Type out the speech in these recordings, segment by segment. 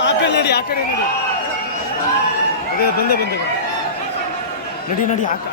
ಆ ಕಡೆ ನಡಿ ಆ ಕಡೆ ನಡಿ ಅದೇ ಬಂದೆ ಬಂದೆ. ನಡಿ ನಡಿ ಆ ಕ-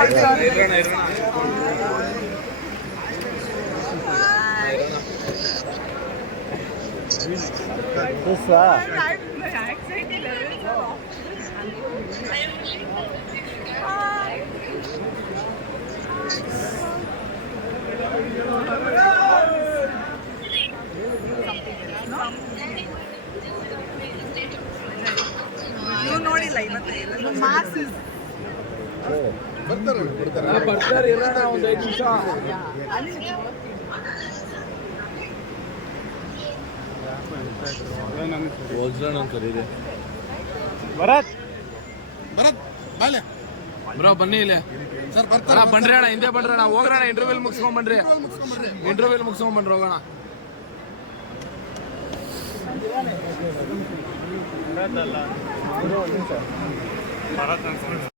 Irrana, irrana. ಲವ್ ಯು ನೀವು ನೋಡಿಲ್ಲ ಇವತ್ತು ಮಾಸ್ ಭರತ್! ಭರತ್ ಬಾಲೆ ಬ್ರೋ ಬನ್ನಿ ಇಲ್ಲಿ. ಸರ್ ಅಣ್ಣ ಬರ್ತಾರೆ. ಬನ್ರಿ ಅಣ್ಣ ಹಿಂದೆ ಬನ್ರಿ ಅಣ್ಣ. ಹೋಗ್ರಣ ಇಂಟರ್ವ್ಯೂಲ್ ಮುಗಿಸ್ಕೊಂಡ್ ಬನ್ರಿ ಇಂಟರ್ವ್ಯೂಲ್ ಮುಗಿಸ್ಕೊಂಡ್ ಬನ್ರಿ ಹೋಗೋಣ. ಭರತ್ ಅಲ್ಲ.